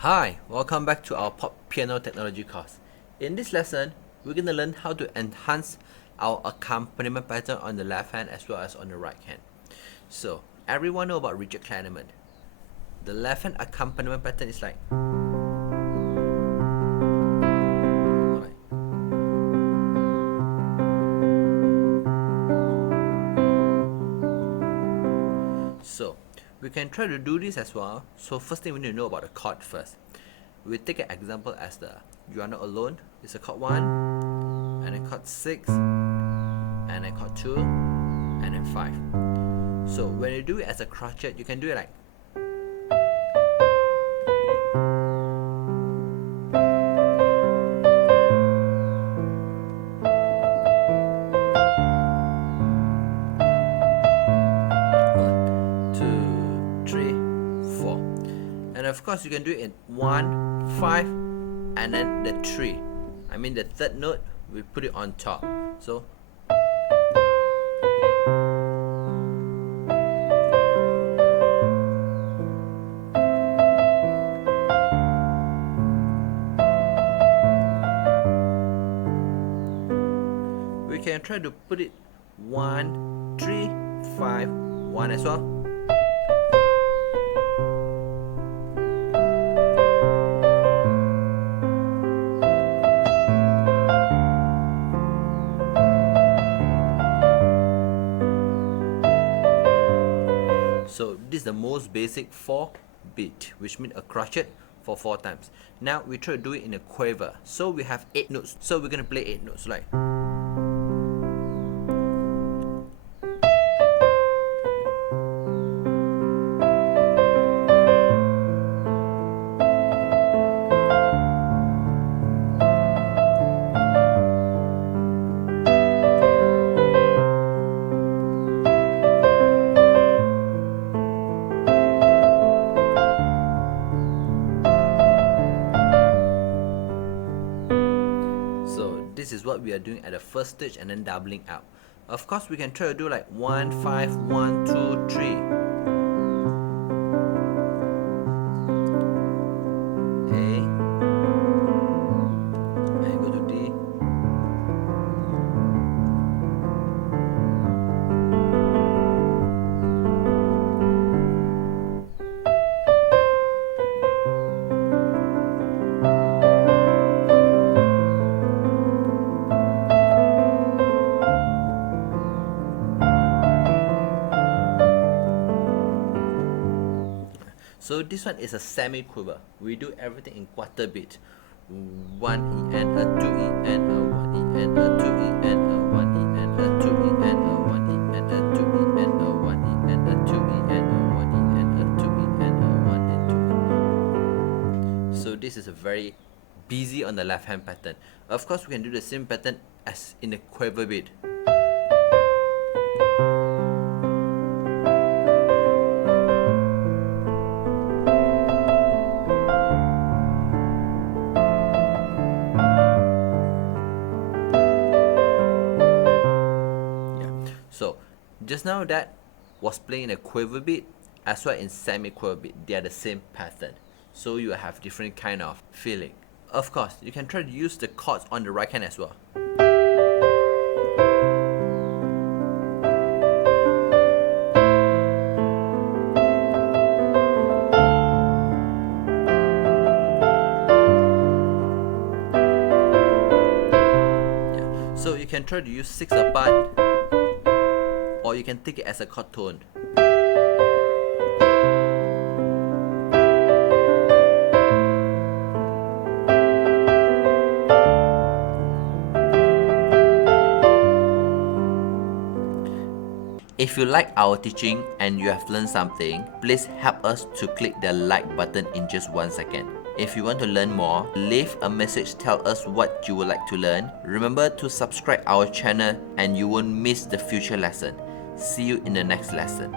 Hi, welcome back to our pop piano technology course. In this lesson, we're going to learn how to enhance our accompaniment pattern on the left hand as well as on the right hand. So, everyone know about rigid accompaniment. The left hand accompaniment pattern is like so, we can try to do this as well. So first thing we need to know about the chord first. We take an example as the You Are Not Alone. It's a chord 1, and then chord 6, and then chord 2, and then 5. So when you do it as a crotchet, you can do it like of course you can do it in 1, 5, and then the 3. I mean the third note, we put it on top. So we can try to put it 1, 3, 5, 1 as well. So this is the most basic 4 beat, which means a crotchet for 4 times. Now we try to do it in a quaver. So we have 8 notes. So we're gonna play 8 notes like. This is what we are doing at the first stage and then doubling out. Of course, we can try to do like 1, 5, 1, 2, 3. A, and go to D. So this one is a semi-quiver. We do everything in quarter beat. 1 E and a 2 E and a 1 E and a 2 E and a 1 E and a 2 E and a 1 E and a 2 E and a 1 E and a 2 E and a 1 E and a 2 E and a 1 E 2 E. So this is a very busy on the left hand pattern. Of course, we can do the same pattern as in the quiver beat. So, just now that was playing a quiver beat as well in semi-quiver beat. They are the same pattern. So you have different kind of feeling. Of course, you can try to use the chords on the right hand as well. So you can try to use 6 apart, or you can take it as a chord tone. If you like our teaching and you have learned something, please help us to click the like button in just 1 second. If you want to learn more, leave a message, tell us what you would like to learn. Remember to subscribe our channel and you won't miss the future lesson. See you in the next lesson.